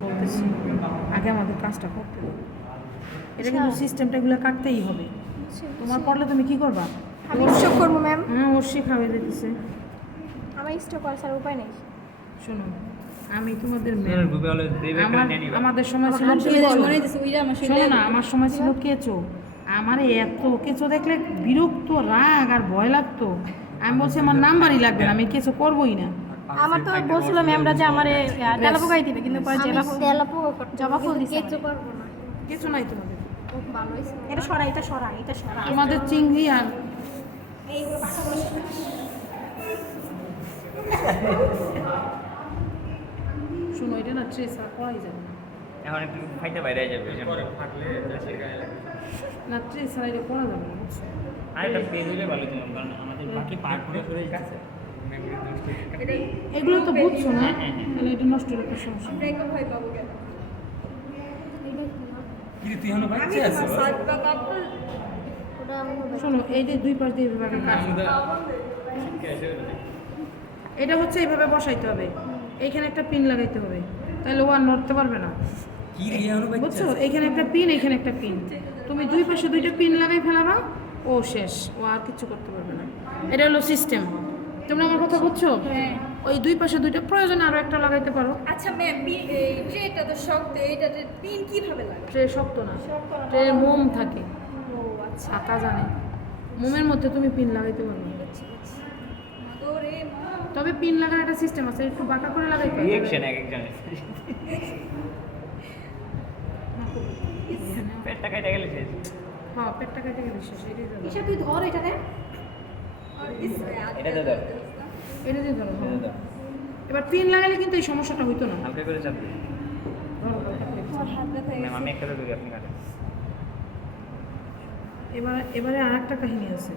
বলতেছি আগে আমাদের কাজটা করতে হবে। এটা কিন্তু সিস্টেমটা এগুলো কাটতেই হবে। তোমার পড়লে তুমি কি করবা? আমি স্টক করবো ম্যাম। হ্যাঁ, ওর শিখাবে দিতেছে। আমার স্টক করার স্যার উপায় নেই। শোনো, আমি তোমাদের আমাদের আমার সময় ছিল হাত দিয়ে কেঁচো। মনে হইতেছে ওইটা আমার শোনো না, আমার সময় ছিল কেঁচো। আমার এত কেঁচো দেখলে বিরক্ত, রাগ আর ভয় লাগতো। আমি বলছি আমার নাম্বারই লাগবে না, আমি কেঁচো করবোই না। আমার তো বলছিল ম্যামরা যে আমারে তেলাপোকাই দিবে, কিন্তু পরে জবা ফুল দিছে। কেঁচো পারবো না। কেঁচো নাই তোমাদের? খুব ভালো হয়েছে। এটা সরা, এটা সরা, এটা সরা। তোমাদের চিংড়ি আর এইগুলো পাশাপাশি। শোনো, এটা না ট্রেস আর করাই যাবে না। এখন একটু ফাইটে বাইরে যাবে না, ট্রেস আর এটা করা যাবে না, বুঝছো? আর একটা পেজ হলে ভালো ছিল, কারণ আমাদের বাকি পার্টগুলো করে গেছে এগুলো তো বুঝছো না, তাহলে এটা নষ্ট হলে তো সমস্যা। ওটা আমি শোনো, এই যে দুই পাশ দিয়ে এভাবে কাজ, এটা হচ্ছে এইভাবে বসাইতে হবে। এইখানে একটা পিন লাগাইতে হবে, তাহলে ও আর নড়তে পারবে না, বুঝছো? এইখানে একটা পিন, এইখানে একটা পিন, তুমি দুই পাশে দুইটা পিন লাগাই ফেলাবা, ও শেষ, ও আর কিছু করতে পারবে না। এটা হলো সিস্টেম। তোমরা আমার কথা বুঝছো? ওই দুই পাশে দুইটা, প্রয়োজনে আরো একটা লাগাইতে পারো। আচ্ছা ম্যাম, এই ট্রেটা তো শক্ত, এইটাতে পিন কিভাবে লাগে? ট্রে শক্ত না, ট্রে মোম থাকে। ও আচ্ছা, ছাতা জানে, মোমের মধ্যে তুমি পিন লাগাইতে পারবে। ওরে মা, তবে পিন লাগার একটা সিস্টেম আছে, একটু বাঁকা করে লাগাইতে হবে। রিঅ্যাকশন এক একজনের পেটটা কেটে গেলে শেষ। হ্যাঁ, পেটটা কেটে গেলে শেষ, এটাই ধরো। ঈশা তুই ধর এটাকে। এটা তো দাও, এটা দিয়ে ধরো, এটা হ্যাঁ। দাও, এবার পিন লাগালে কিন্তু এই সমস্যাটা হইতো না। হালকা করে চাপ দিই। ধরো, হালকা করে। আমার হাত ব্যথা হয়ে ম্যাম গেছে। আমি একটা করে আপনি কাটেন। এবারে আর একটা কাহিনী আছে।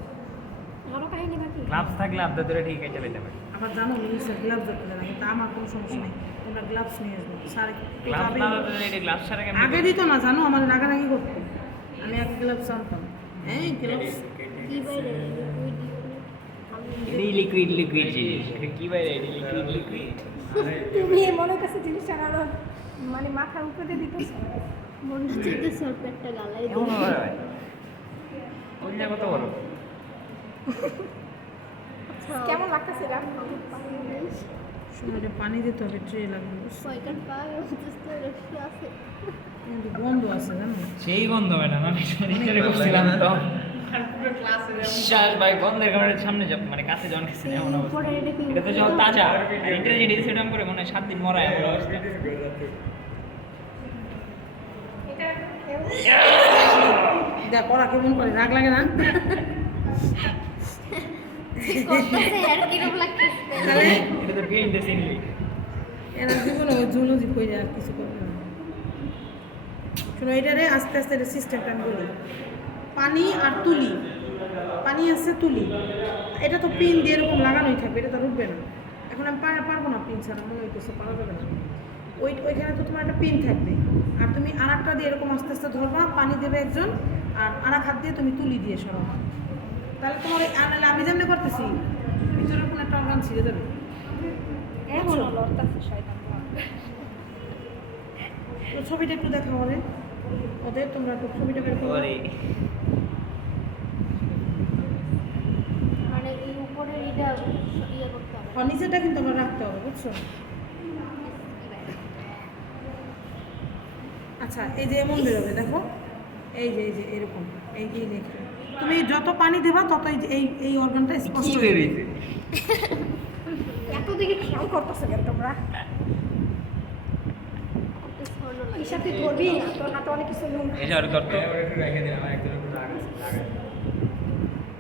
আরো কাহিনী বাকি। গ্লাভস থাকলে আপনার ধরে ঠিক কেটে পেতে পারে। আবার জানো, মিনিসের গ্লাভস ধরতে না, কিন্তু আমার কোনো সমস্যা নেই। তোমরা গ্লাভস নিয়ে আসবে, স্যার গ্লাভস না হলে এটা গ্লাভস ছাড়া কেমন আগে দিত না, জানো, আমার রাগারাগি করতো। আমি এক গ্লাভস আনতাম, হ্যাঁ গ্লাভস। কি বাইরে এডি লিকুইড লিকুইড জিনিস, এটা কি বাইরে এডি লিকুইড লিকুইড। তুমি মনে কাছে জিনিসটা আরো মানে মাথার উপরে দিতেছ। মনে হচ্ছে যে সল্প একটা গালাই এমন হয় ওই জায়গা কত বড়। কেমন লাগতেছে এটা? শোনো, এটা পানি দিতে হবে, ট্রে লাগবে, কয়টার পা বুঝতে রসি আছে। কিন্তু বন্ধ আছে, জানো। সেই গন্ধ ম্যাডাম, আমি শরীরে করছিলাম তো শ্বাস ভাই গন্ধের কারণে সামনে যাব, মানে কাছে যখন গেছে এমন অবস্থা। পরে এটা কি এটা তো যখন তাজা, আর এটা যে ডিসিডাম করে মনে হয় 7 দিন মরা এমন অবস্থা। দেখ ওরা কেমন করে, রাগ লাগে না? করতেছে আর কিরকম লাগতেছে। তাহলে এটা তো বিহাইন্ড দ্য সিন। এরা জীবনে ওই জুলুজি করে আর কিছু করবে না। শোনো, এটারে আস্তে আস্তে এটা সিস্টেমটা আমি বলি। পানি আর তুলি, পানি আছে তুলি, এটা তো পিন দিয়ে এরকম লাগানোই থাকবে, এটা তো রুখবে না। এখন আমি পারবো না পিন ছাড়া, মনে হইতেছে পারা যাবে না। ওইখানে তো তোমার একটা পিন থাকবে, আর তুমি আর একটা দিয়ে এরকম আস্তে আস্তে ধরবা, পানি দেবে একজন, আর এক হাত দিয়ে তুমি তুলি দিয়ে সরাবা। তাহলে তোমার ওই আনালে আমি যেমনি করতেছি, ভিতরে কোনো একটা অর্গান ছিঁড়ে যাবে। এমন লড়তাছে শয়তান। তো ছবিটা একটু দেখা ওদের তোমরা একটু ছবিটা বের করো। ওরে মানে এই উপরে এটা ইয়ে করতে হবে। আর নিচেটা কিন্তু আমার রাখতে হবে, বুঝছো? আচ্ছা, এই যে এমন বেরোবে, দেখো, এই যে এরকম, এই যে দেখো, তুমি যত পানি দেবা তত এই অর্গানটা স্পষ্ট কি হবে। বেরিয়েছে এত দিকে খেয়াল করতেছ কেন তোমরা? ঈশা তুই ধরবি না, তোর হাতে অনেক কিছু নুন। এটা আর করতে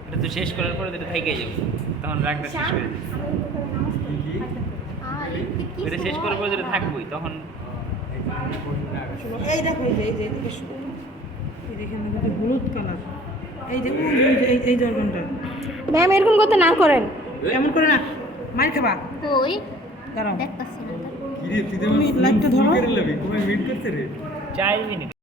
এটা তো শেষ করার পরে এটা থাইকে যাবে, তখন রাগটা শেষ হয়ে যাবে। আর কি এটা শেষ করার পরে যেটা থাকবই তখন শোনো, এই দেখো, এই যে এদিকে শোনো, এই দেখেন দেখো, হলুদ কালার, এই যে এই যে অর্গানটা ম্যাম এরকম করতে না করেন। এমন করে না, মার খাবা। কই দাঁড়াও, দেখতাছি না। তুমি লাইটটা ধরো। 4 মিনিট